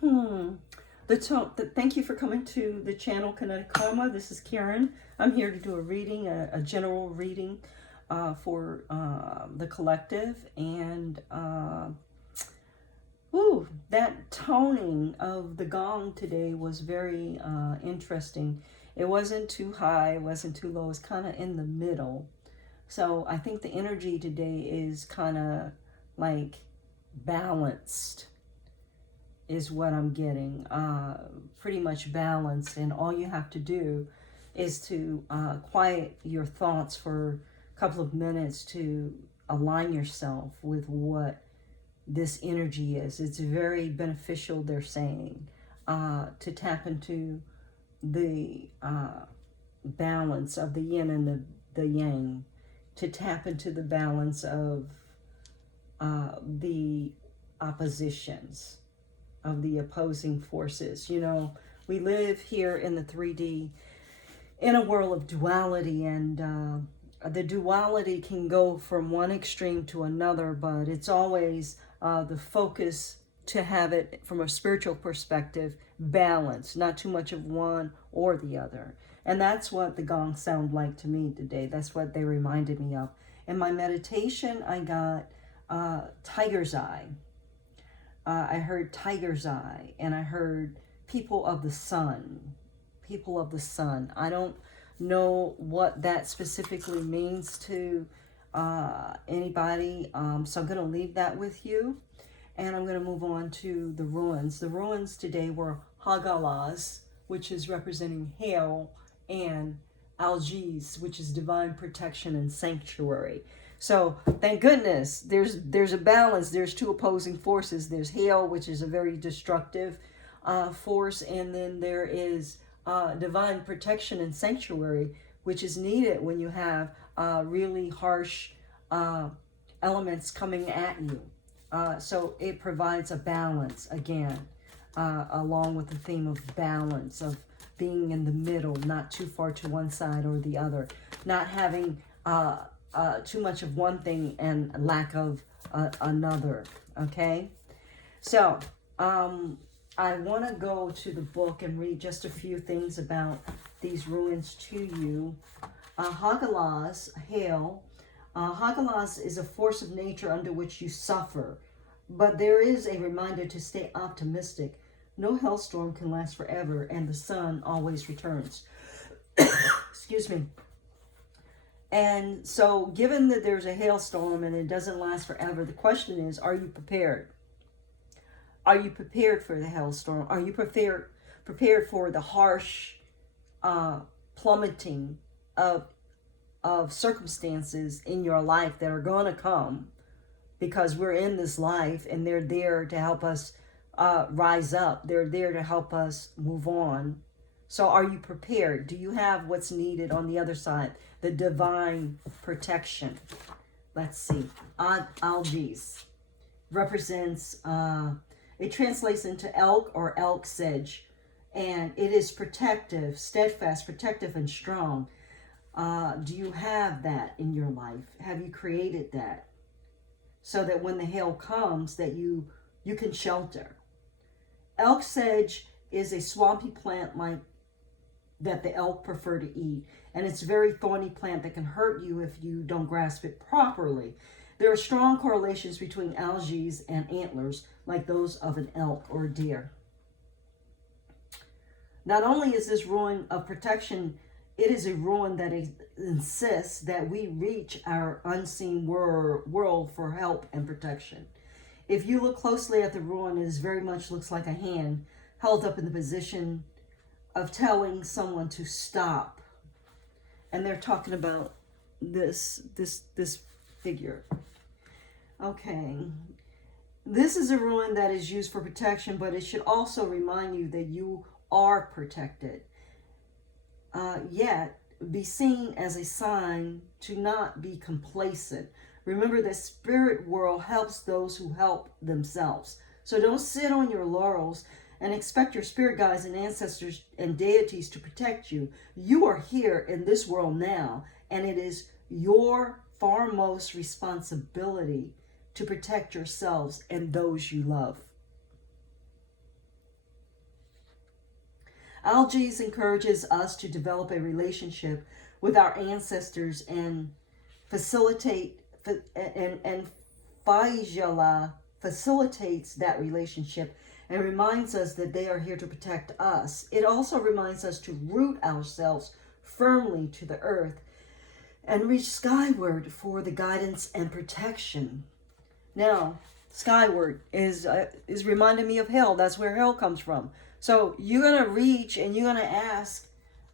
Hmm. Thank you for coming to the channel Kinetic Karma. This is Karen. I'm here to do a reading, a general reading for the collective. And that toning of the gong today was very interesting. It wasn't too high, it wasn't too low, it's kind of in the middle. So I think the energy today is kind of like balanced is what I'm getting. Pretty much balanced, and all you have to do is to quiet your thoughts for a couple of minutes to align yourself with what this energy is. It's very beneficial, they're saying, to tap into the balance of the yin and the yang, to tap into the balance of the oppositions, of the opposing forces. You know, we live here in the 3D in a world of duality, and the duality can go from one extreme to another, but it's always the focus to have it from a spiritual perspective balanced, not too much of one or the other. And that's what the gong sound like to me today. That's what they reminded me of. In my meditation, I got tiger's eye. I heard tiger's eye, and I heard people of the sun. People of the sun. I don't know what that specifically means to anybody, so I'm going to leave that with you, and I'm going to move on to the ruins. The ruins today were Hagalas, which is representing hail, and Algiz, which is divine protection and sanctuary. So thank goodness there's a balance. There's two opposing forces. There's hail, which is a very destructive force, and then there is divine protection and sanctuary, which is needed when you have really harsh elements coming at you. So it provides a balance again, along with the theme of balance, of being in the middle, not too far to one side or the other, not having too much of one thing and lack of another. Okay, so I want to go to the book and read just a few things about these ruins to you. Hagalas, hail. Hagalas is a force of nature under which you suffer, but there is a reminder to stay optimistic. No hailstorm can last forever, and the sun always returns. Excuse me. And so, given that there's a hailstorm and it doesn't last forever, the question is, are you prepared? Are you prepared for the hailstorm? Are you prepared for the harsh plummeting of circumstances in your life that are going to come? Because we're in this life, and they're there to help us rise up. They're there to help us move on. So are you prepared? Do you have what's needed on the other side? The divine protection. Let's see. Algiz represents, it translates into elk or elk sedge. And it is protective, steadfast, protective, and strong. Do you have that in your life? Have you created that? So that when the hail comes, that you can shelter. Elk sedge is a swampy plant like that the elk prefer to eat, and it's a very thorny plant that can hurt you if you don't grasp it properly. There are strong correlations between algae and antlers, like those of an elk or a deer. Not only is this ruin of protection, it is a ruin that insists that we reach our unseen world for help and protection. If you look closely at the ruin, it very much looks like a hand held up in the position of telling someone to stop. And they're talking about this figure. Okay. This is a ruin that is used for protection, but it should also remind you that you are protected. Yet, be seen as a sign to not be complacent. Remember that spirit world helps those who help themselves. So don't sit on your laurels and expect your spirit guides and ancestors and deities to protect you. You are here in this world now, and it is your foremost responsibility to protect yourselves and those you love. Algae encourages us to develop a relationship with our ancestors and facilitate and Faisala facilitates that relationship and reminds us that they are here to protect us. It also reminds us to root ourselves firmly to the earth and reach skyward for the guidance and protection. Now, skyward is reminding me of hell. That's where hell comes from. So you're going to reach and you're going to ask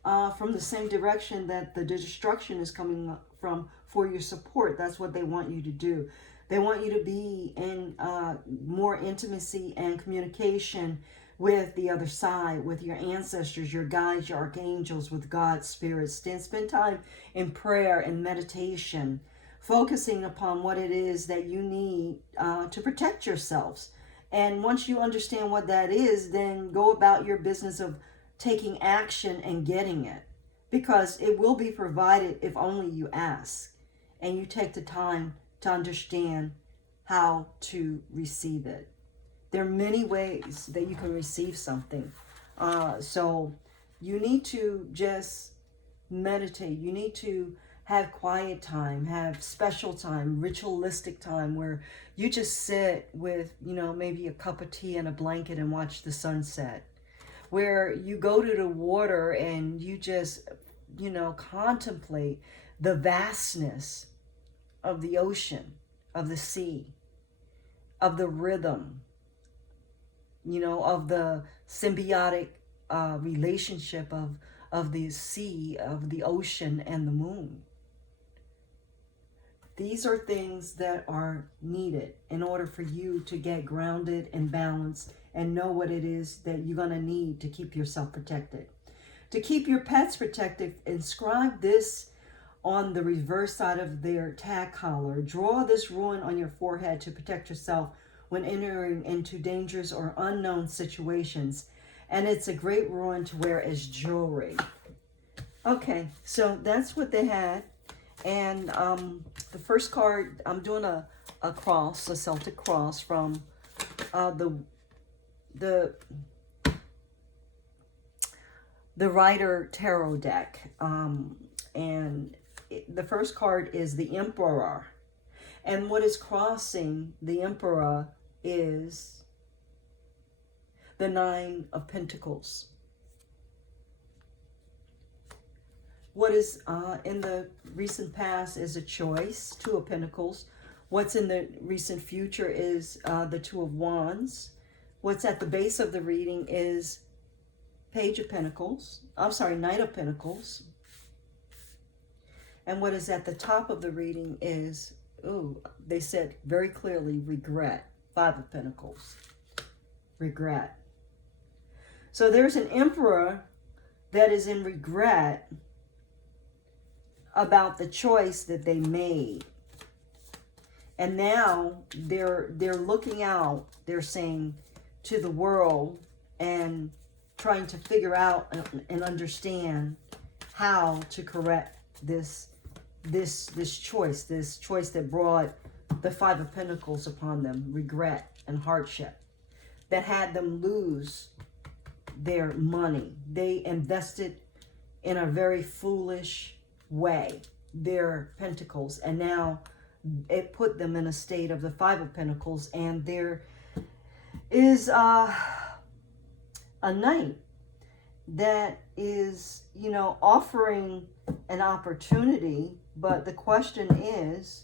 from the same direction that the destruction is coming from for your support. That's what they want you to do. They want you to be in more intimacy and communication with the other side, with your ancestors, your guides, your archangels, with God's spirit. Spend time in prayer and meditation, focusing upon what it is that you need to protect yourselves. And once you understand what that is, then go about your business of taking action and getting it, because it will be provided if only you ask and you take the time to understand how to receive it. There are many ways that you can receive something. So you need to just meditate. You need to have quiet time, have special time, ritualistic time where you just sit with, maybe a cup of tea and a blanket and watch the sunset. Where you go to the water and you just, contemplate the vastness of the ocean, of the sea, of the rhythm, of the symbiotic relationship of the sea, of the ocean, and the moon. These are things that are needed in order for you to get grounded and balanced and know what it is that you're going to need to keep yourself protected. To keep your pets protected, inscribe this on the reverse side of their tag collar. Draw this rune on your forehead to protect yourself when entering into dangerous or unknown situations. And it's a great rune to wear as jewelry. Okay, so that's what they had. And the first card, I'm doing a cross, a Celtic cross from the Rider Tarot deck. And the first card is the Emperor. And what is crossing the Emperor is the Nine of Pentacles. What is in the recent past is a choice, Two of Pentacles. What's in the recent future is the Two of Wands. What's at the base of the reading is Page of Pentacles. I'm sorry, Knight of Pentacles. And what is at the top of the reading is, they said very clearly, regret. Five of Pentacles. Regret. So there's an Emperor that is in regret about the choice that they made. And now they're looking out, they're saying, to the world and trying to figure out and understand how to correct this choice that brought the Five of Pentacles upon them, regret and hardship, that had them lose their money. They invested in a very foolish way, their pentacles, and now it put them in a state of the Five of Pentacles, and there is a knight that is, offering an opportunity, but the question is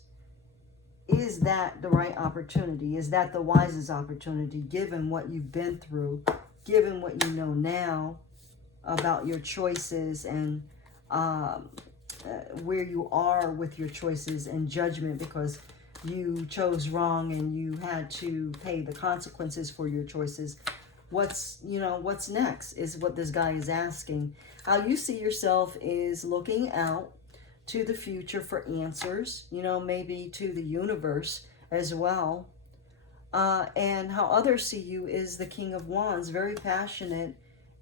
that the right opportunity? Is that the wisest opportunity, given what you've been through, given what you know now about your choices and where you are with your choices and judgment because you chose wrong and you had to pay the consequences for your choices? What's next is what this guy is asking. How you see yourself is looking out to the future for answers, maybe to the universe as well. And how others see you is the King of Wands, very passionate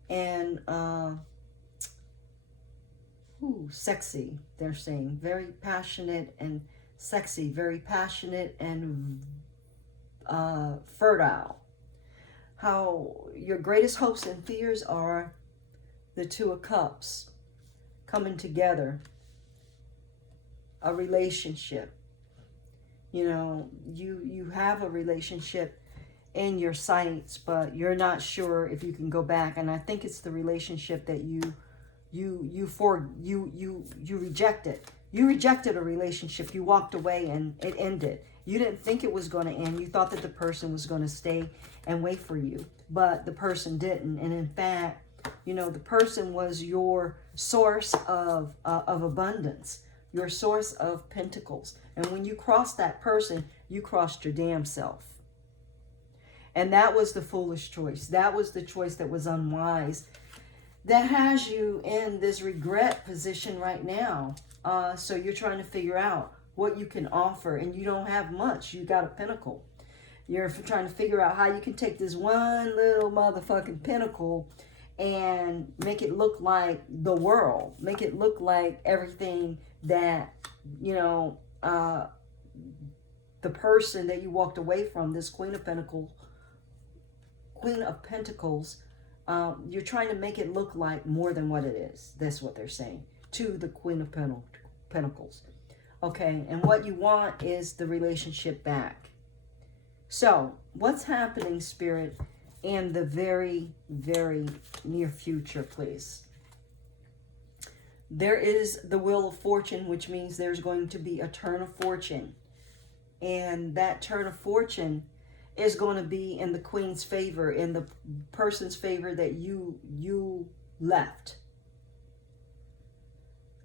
and sexy, they're saying. Very passionate and sexy, very passionate and fertile. How your greatest hopes and fears are the Two of Cups coming together, a relationship. You know, you have a relationship in your sights, but you're not sure if you can go back. And I think it's the relationship that you rejected. You rejected a relationship. You walked away and it ended. You didn't think it was going to end. You thought that the person was going to stay and wait for you, but the person didn't. And in fact, you know, the person was your source of abundance, your source of pentacles. And when you crossed that person, you crossed your damn self. And that was the foolish choice. That was the choice that was unwise. That has you in this regret position right now. So you're trying to figure out what you can offer, and you don't have much. You got a pentacle. You're trying to figure out how you can take this one little motherfucking pentacle and make it look like the world. Make it look like everything that, you know, the person that you walked away from, this Queen of Pentacles, you're trying to make it look like more than what it is. That's what they're saying to the Queen of Pentacles. Okay, and what you want is the relationship back. So, what's happening, Spirit, in the very, very near future, please? There is the Wheel of Fortune, which means there's going to be a turn of fortune. And that turn of fortune is going to be in the Queen's favor, in the person's favor that you left.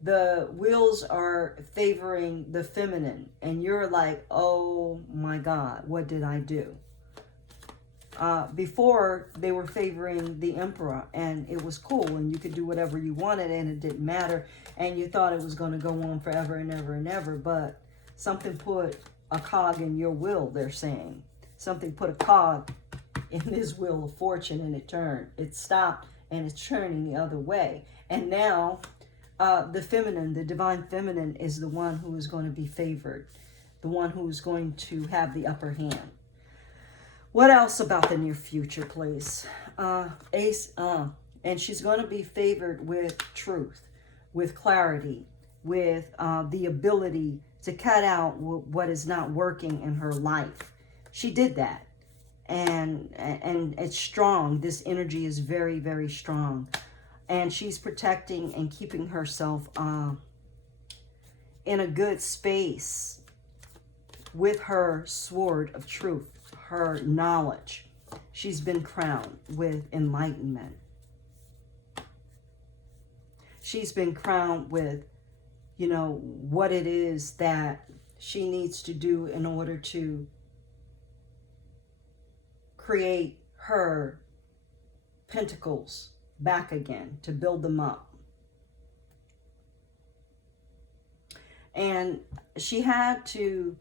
The wheels are favoring the feminine, and you're like, oh my God, what did I do? Before, they were favoring the Emperor, and it was cool, and you could do whatever you wanted, and it didn't matter, and you thought it was going to go on forever and ever and ever, but something put a cog in your wheel, they're saying. Something put a cog in this Wheel of Fortune, and it turned. It stopped, and it's turning the other way. And now, the feminine, the divine feminine, is the one who is going to be favored, the one who is going to have the upper hand. What else about the near future, please? Ace, and she's going to be favored with truth, with clarity, with the ability to cut out what is not working in her life. She did that, and it's strong. This energy is very, very strong. And she's protecting and keeping herself in a good space with her sword of truth, her knowledge. She's been crowned with enlightenment. She's been crowned with, you know, what it is that she needs to do in order to create her pentacles back again, to build them up. And she had to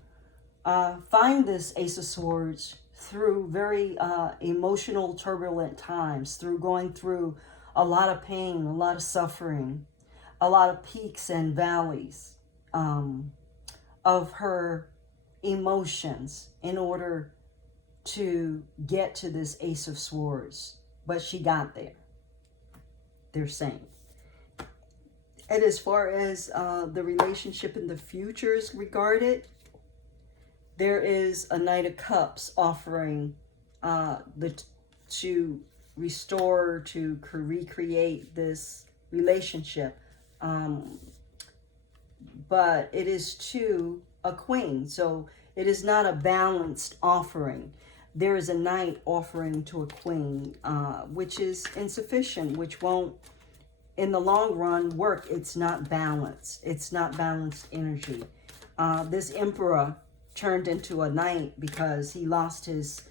find this Ace of Swords through very emotional, turbulent times, through going through a lot of pain, a lot of suffering, a lot of peaks and valleys of her emotions in order to get to this Ace of Swords. But she got there, they're saying. And as far as the relationship in the future is regarded, there is a Knight of Cups offering to restore, to recreate this relationship. But it is to a queen, so it is not a balanced offering. There is a knight offering to a queen, which is insufficient, which won't, in the long run, work. It's not balanced. It's not balanced energy. This emperor turned into a knight because he lost his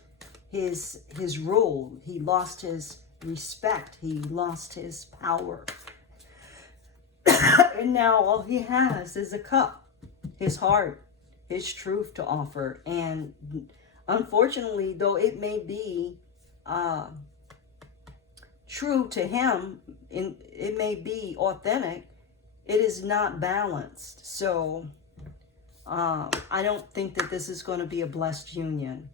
rule. He lost his respect. He lost his power. And now all he has is a cup, his heart, his truth to offer. And unfortunately, though it may be true to him, it may be authentic, it is not balanced. So I don't think that this is going to be a blessed union.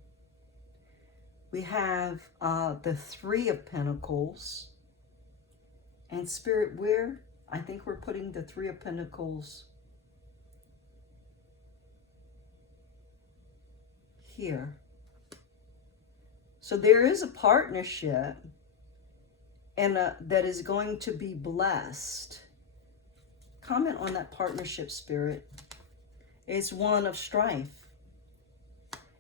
We have the Three of Pentacles And Spirit, I think we're putting the Three of Pentacles here. So there is a partnership and that is going to be blessed. Comment on that partnership, Spirit. It's one of strife.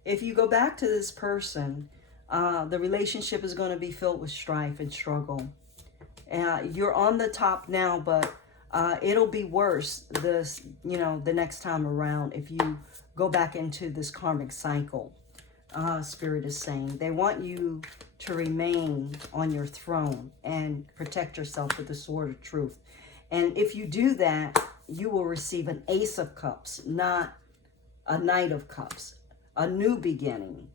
If you go back to this person, the relationship is going to be filled with strife and struggle. You're on the top now, but it'll be worse the next time around if you go back into this karmic cycle. Spirit is saying they want you to remain on your throne and protect yourself with the sword of truth. And if you do that, you will receive an Ace of Cups, not a Knight of Cups. A new beginning.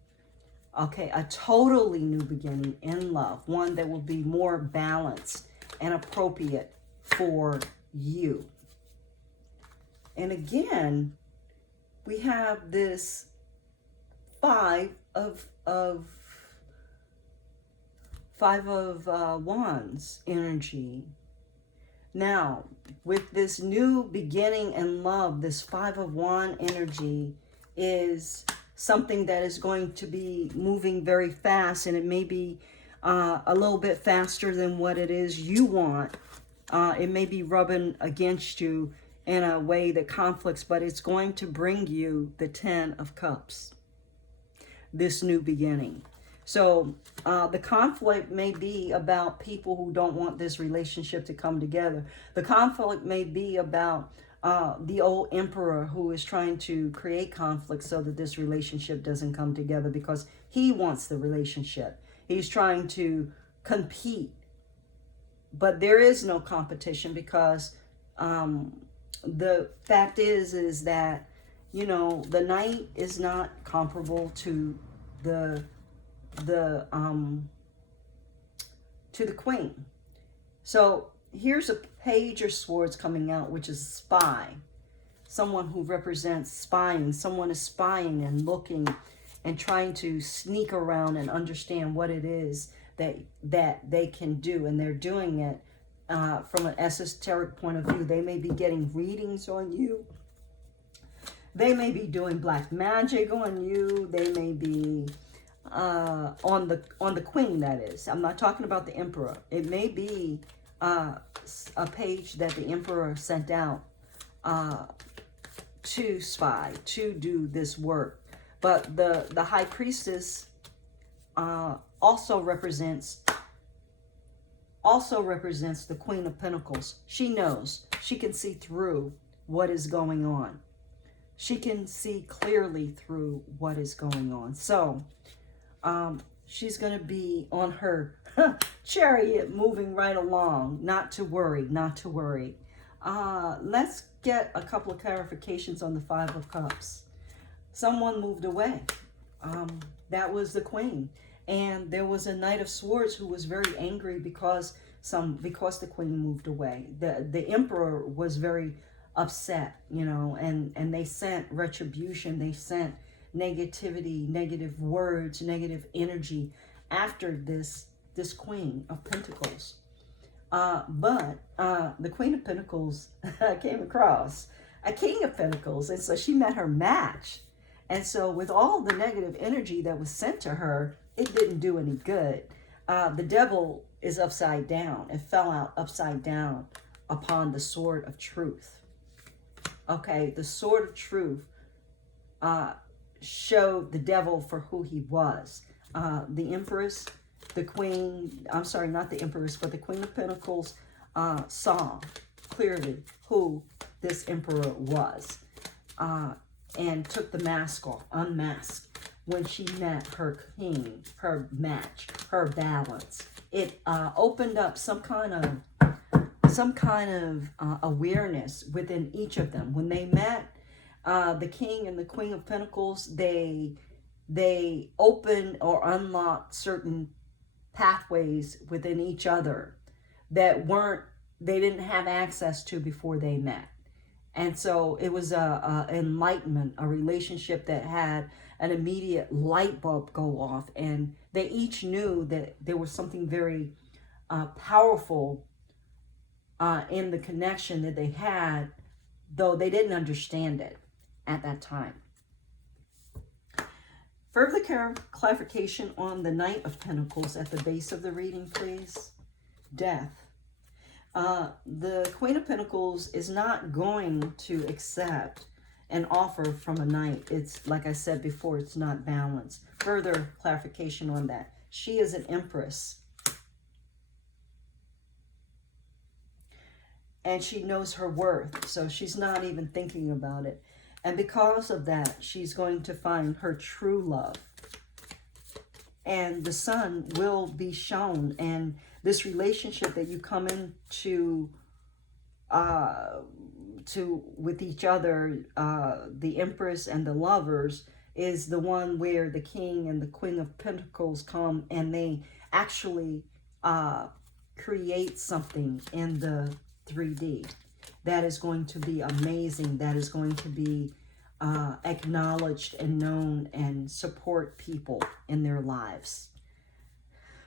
Okay, a totally new beginning in love. One that will be more balanced and appropriate for you. And again, we have this Five of Wands energy. Now, with this new beginning in love, this Five of Wands energy is something that is going to be moving very fast, and it may be a little bit faster than what it is you want. It may be rubbing against you in a way that conflicts, but it's going to bring you the Ten of Cups. This new beginning. So the conflict may be about people who don't want this relationship to come together. The conflict may be about the old emperor who is trying to create conflict so that this relationship doesn't come together because he wants the relationship. He's trying to compete. But there is no competition because the fact is that the knight is not comparable to the queen. So here's a Page of Swords coming out, which is a spy. Someone who represents spying. Someone is spying and looking and trying to sneak around and understand what it is that they can do. And they're doing it from an esoteric point of view. They may be getting readings on you. They may be doing black magic on you. They may be on the queen, that is. I'm not talking about the emperor. It may be a page that the emperor sent out to spy, to do this work. But the high priestess also represents the Queen of Pentacles. She knows. She can see through what is going on. She can see clearly through what is going on. So she's going to be on her chariot moving right along. Not to worry, not to worry. Let's get a couple of clarifications on the Five of Cups. Someone moved away. That was the Queen. And there was a Knight of Swords who was very angry because the Queen moved away. The Emperor was very upset, and they sent retribution. They sent negativity, negative words, negative energy after this Queen of Pentacles. But the Queen of Pentacles came across a King of Pentacles, and so she met her match. And so with all the negative energy that was sent to her, it didn't do any good. The devil is upside down. It fell out upside down upon the sword of truth. Okay, the sword of truth showed the devil for who he was. The Empress, the Queen, I'm sorry, not the Empress, but the Queen of Pentacles saw clearly who this emperor was and took the mask off, unmasked. When she met her king, her match, her balance, it opened up some kind of awareness within each of them. When they met, the King and the Queen of Pentacles, they opened or unlocked certain pathways within each other that they didn't have access to before they met. And so it was a enlightenment, a relationship that had an immediate light bulb go off, and they each knew that there was something very powerful in the connection that they had, though they didn't understand it at that time. Further clarification on the Knight of Pentacles at the base of the reading, please. Death. The Queen of Pentacles is not going to accept an offer from a knight. It's, like I said before, it's not balanced. Further clarification on that. She is an empress. And she knows her worth, so she's not even thinking about it. And because of that, she's going to find her true love. And the sun will be shown. And this relationship that you come into with each other, the Empress and the lovers, is the one where the King and the Queen of Pentacles come and they actually create something in the 3D. That is going to be amazing. That is going to be acknowledged and known and support people in their lives.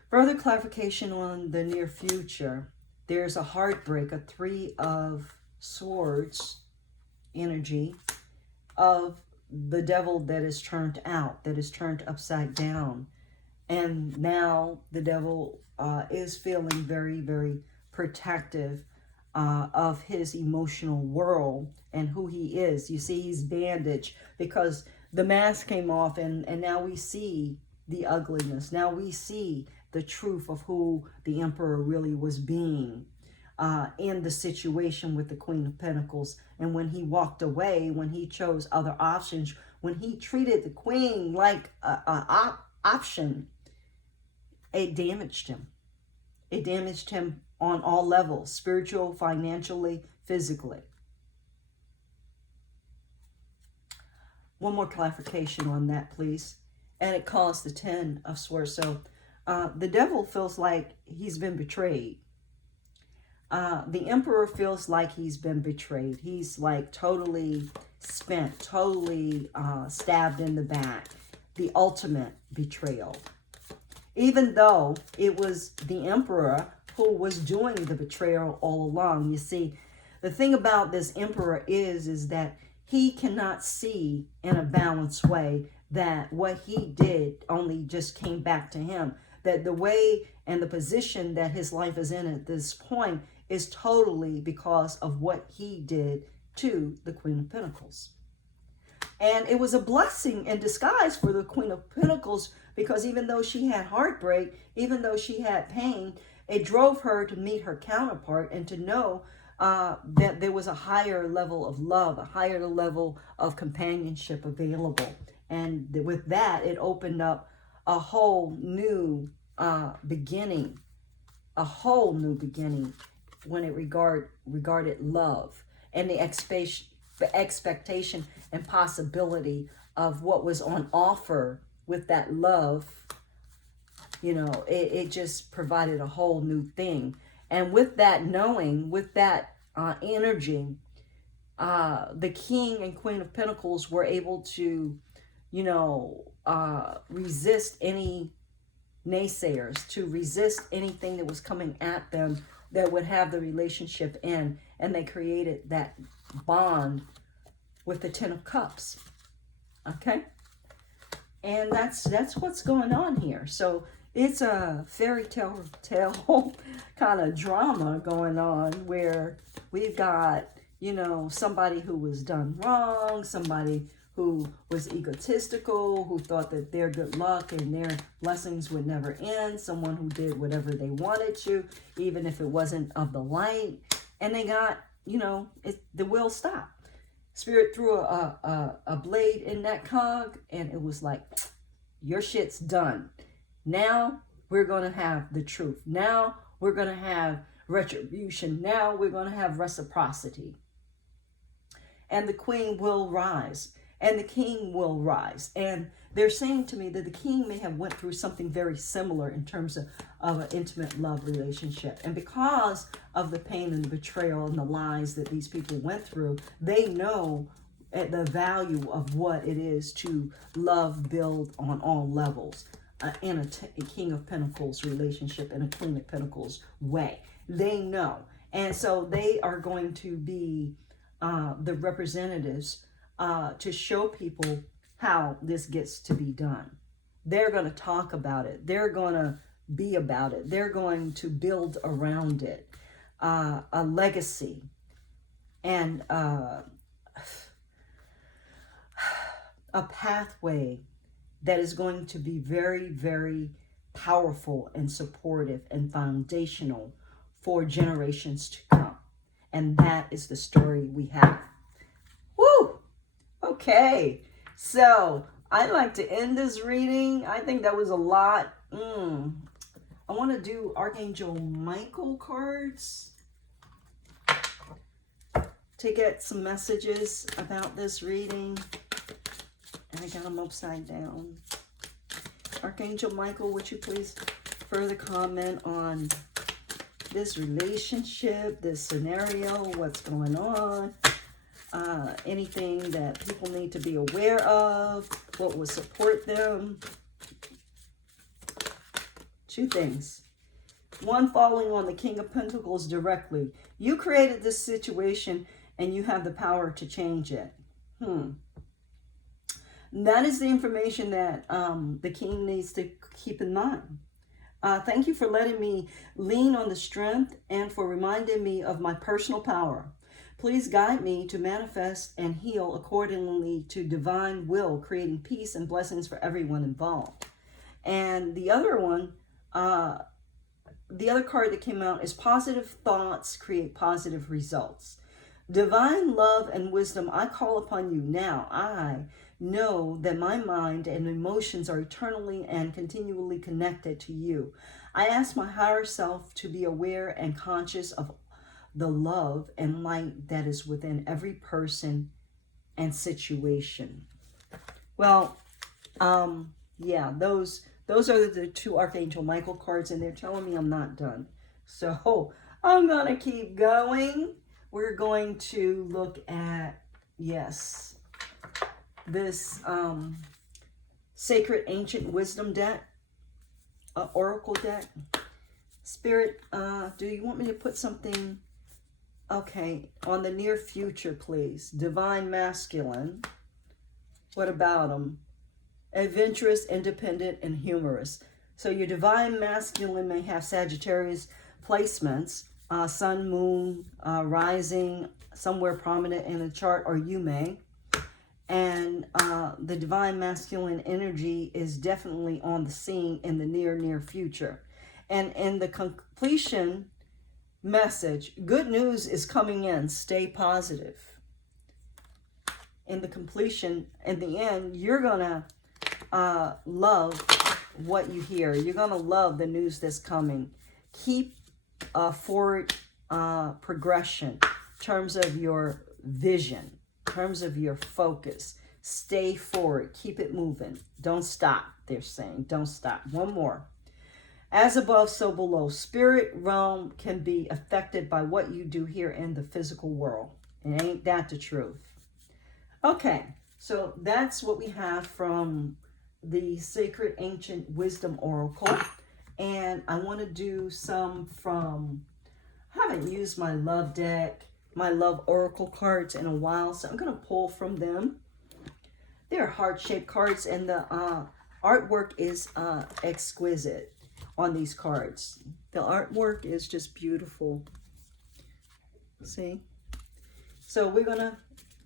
Further clarification on the near future. There's a heartbreak, a 3 of Swords energy of the devil that is turned out, that is turned upside down. And now the devil is feeling very, very protective of his emotional world and who he is. You see, he's bandaged because the mask came off, and now we see the ugliness. Now we see the truth of who the Emperor really was being in the situation with the Queen of Pentacles. And when he walked away, when he chose other options, when he treated the Queen like an option, it damaged him. It damaged him on all levels, spiritual, financially, physically. One more clarification on that, please. And it caused the 10 of Swords. So the devil feels like he's been betrayed. The Emperor feels like he's been betrayed. He's like totally spent, totally stabbed in the back. The ultimate betrayal. Even though it was the Emperor who was doing the betrayal all along. You see, the thing about this Emperor is that he cannot see in a balanced way that what he did only just came back to him. That the way and the position that his life is in at this point is totally because of what he did to the Queen of Pentacles. And it was a blessing in disguise for the Queen of Pentacles, because even though she had heartbreak, even though she had pain, it drove her to meet her counterpart and to know that there was a higher level of love, a higher level of companionship available. And with that, it opened up a whole new beginning, a whole new beginning when it regarded love and the expectation and possibility of what was on offer with that love. You know, it just provided a whole new thing. And with that knowing, with that energy, the King and Queen of Pentacles were able to, you know, resist any naysayers, to resist anything that was coming at them that would have the relationship end. And they created that bond with the 10 of Cups. Okay? And that's what's going on here. So it's a fairy tale kind of drama going on where we've got, you know, somebody who was done wrong, somebody who was egotistical, who thought that their good luck and their blessings would never end, someone who did whatever they wanted to, even if it wasn't of the light, and they got, you know, the wheel stopped. Spirit threw a blade in that cog, and it was like, your shit's done. Now we're going to have the truth. Now we're going to have retribution. Now we're going to have reciprocity. And the Queen will rise. And the King will rise. And they're saying to me that the King may have went through something very similar in terms of an intimate love relationship. And because of the pain and the betrayal and the lies that these people went through, they know the value of what it is to love, build on all levels in a King of Pentacles relationship, in a Queen of Pentacles way. They know. And so they are going to be the representatives to show people how this gets to be done. They're going to talk about it. They're going to be about it. They're going to build around it a legacy and a pathway that is going to be very, very powerful and supportive and foundational for generations to come. And that is the story we have. Woo! Okay, so I'd like to end this reading. I think that was a lot. I want to do Archangel Michael cards to get some messages about this reading. And I got them upside down. Archangel Michael, would you please further comment on this relationship, this scenario, what's going on, anything that people need to be aware of, what will support them? Two things. One, falling on the King of Pentacles directly. You created this situation and you have the power to change it. That is the information that the king needs to keep in mind. Thank you for letting me lean on the strength and for reminding me of my personal power. Please guide me to manifest and heal accordingly to divine will, creating peace and blessings for everyone involved. And the other one, the other card that came out is positive thoughts create positive results. Divine love and wisdom, I call upon you now. I know that my mind and emotions are eternally and continually connected to you. I ask my higher self to be aware and conscious of the love and light that is within every person and situation. Well, yeah, those are the two Archangel Michael cards, and they're telling me I'm not done. So I'm going to keep going. We're going to look at, yes, this Sacred Ancient Wisdom deck, Oracle deck. Spirit, do you want me to put something, okay, on the near future, please? Divine Masculine. What about them? Adventurous, independent, and humorous. So your Divine Masculine may have Sagittarius placements, Sun, Moon, rising, somewhere prominent in the chart, or you may. And the Divine Masculine energy is definitely on the scene in the near future. And in the completion message, good news is coming in. Stay positive. In the completion, in the end, you're going to love what you hear. You're going to love the news that's coming. Keep forward progression in terms of your vision. Terms of your focus. Stay forward. Keep it moving. Don't stop, they're saying. Don't stop. One more. As above, so below. Spirit realm can be affected by what you do here in the physical world. And ain't that the truth? Okay, so that's what we have from the Sacred Ancient Wisdom Oracle. And I want to do some from, I haven't used my love deck, my love oracle cards in a while, so I'm going to pull from them. They're heart-shaped cards, and the artwork is exquisite on these cards. The artwork is just beautiful. See? So we're going to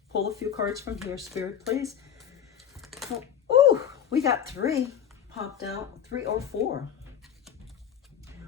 pull a few cards from here, Spirit, please. Oh, we got 3 popped out, 3 or 4.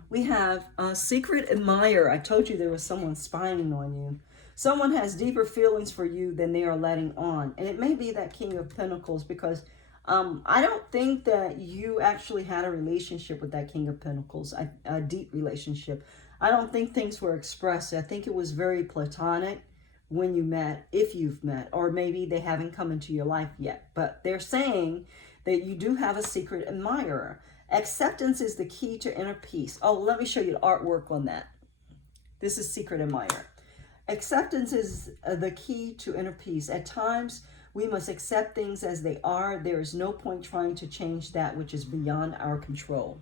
We have a secret admirer. I told you there was someone spying on you. Someone has deeper feelings for you than they are letting on. And it may be that King of Pentacles, because I don't think that you actually had a relationship with that King of Pentacles, a deep relationship. I don't think things were expressed. I think it was very platonic when you met, if you've met, or maybe they haven't come into your life yet. But they're saying that you do have a secret admirer. Acceptance is the key to inner peace. Oh, let me show you the artwork on that. This is secret admirer. Acceptance is the key to inner peace. At times, we must accept things as they are. There is no point trying to change that which is beyond our control.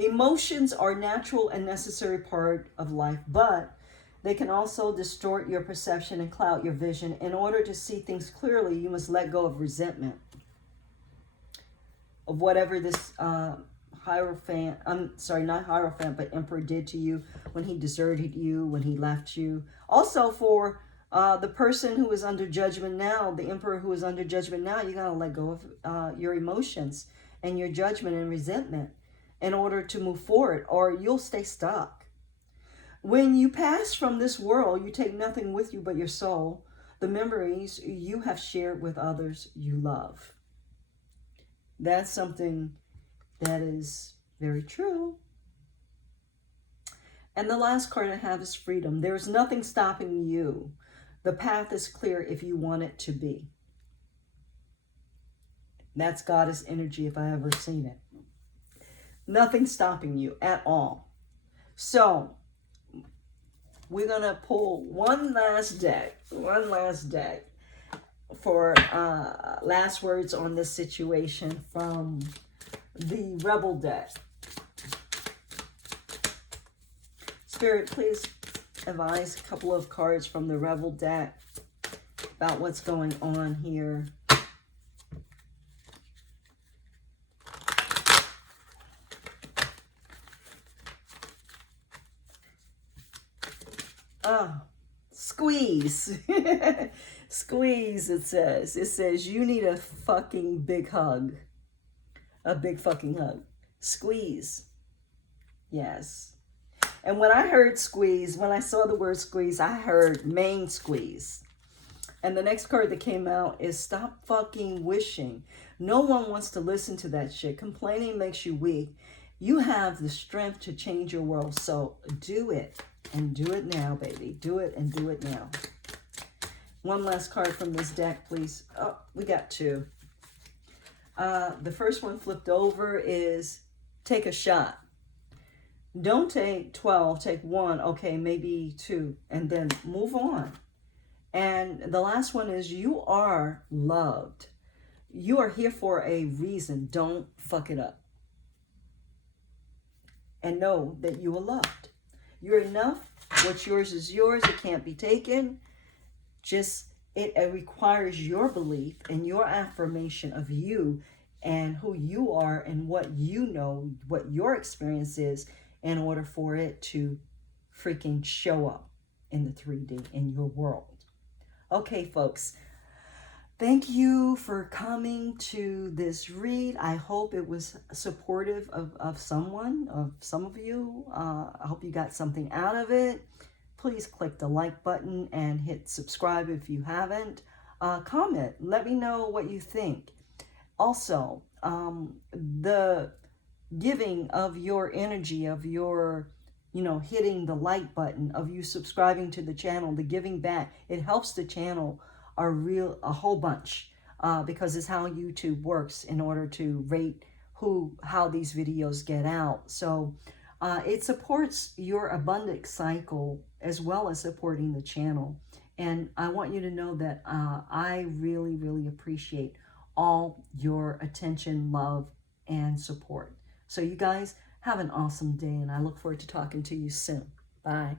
Emotions are natural and necessary part of life, but they can also distort your perception and cloud your vision. In order to see things clearly, you must let go of resentment of whatever this Hierophant, I'm sorry, not Hierophant, but Emperor did to you when he deserted you, when he left you. Also for the person who is under judgment now, the Emperor who is under judgment now, you got to let go of your emotions and your judgment and resentment in order to move forward, or you'll stay stuck. When you pass from this world, you take nothing with you but your soul, the memories you have shared with others you love. That's something that is very true. And the last card I have is freedom. There is nothing stopping you. The path is clear if you want it to be. That's goddess energy if I ever seen it. Nothing stopping you at all. So we're going to pull one last deck for last words on this situation from the Rebel deck. Spirit, please advise a couple of cards from the Rebel deck about what's going on here. Squeeze. Squeeze, it says. It says you need a fucking big hug. A big fucking hug. Squeeze. Yes. And when I heard squeeze, when I saw the word squeeze, I heard main squeeze. And the next card that came out is stop fucking wishing. No one wants to listen to that shit. Complaining makes you weak. You have the strength to change your world. So do it. And do it now, baby. Do it and do it now. One last card from this deck, please. Oh, we got two. The first one flipped over is take a shot. Don't take 12, take one, okay, maybe two, and then move on. And the last one is you are loved. You are here for a reason. Don't fuck it up. And know that you are loved. You're enough. What's yours is yours. It can't be taken. Just, it requires your belief and your affirmation of you and who you are and what you know, what your experience is, in order for it to freaking show up in the 3D in your world. Okay, folks. Thank you for coming to this read. I hope it was supportive of someone, of some of you. I hope you got something out of it. Please click the like button and hit subscribe if you haven't. Comment. Let me know what you think. Also, the giving of your energy, of your, hitting the like button, of you subscribing to the channel, the giving back, it helps the channel a whole bunch, because it's how YouTube works in order to rate how these videos get out. So it supports your abundance cycle as well as supporting the channel. And I want you to know that I really, really appreciate all your attention, love, and support. So you guys have an awesome day, and I look forward to talking to you soon. Bye.